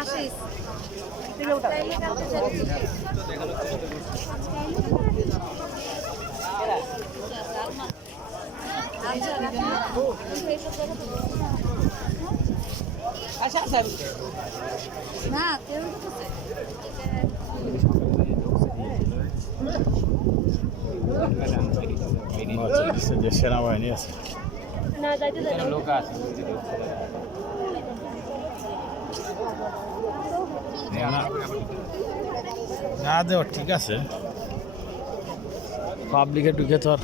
আসিস না যে সেনাবাহিনী আছে লোক আছে না দেওয়া ঠিক আছে, পাবলিকে ঢুকে তো আর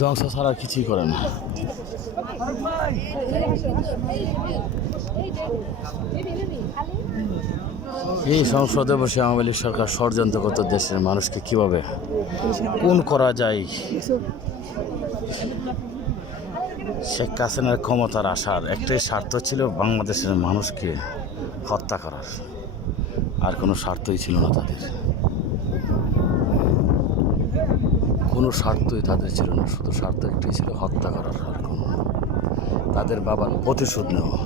ধ্বংস ছাড়া কিছুই করে না। এই সংসদে বসে আওয়ামী লীগ সরকার ষড়যন্ত্র করত দেশের মানুষকে কিভাবে কোন করা যায়, শেখ হাসিনার ক্ষমতার আসার একটাই স্বার্থ ছিল বাংলাদেশের মানুষকে হত্যা করার, আর কোনো স্বার্থই ছিল না তাদের, কোনো স্বার্থই তাদের ছিল না, শুধু স্বার্থ একটাই ছিল হত্যা করার, আর কোনো তাদের বাবার প্রতিশোধ নেওয়া।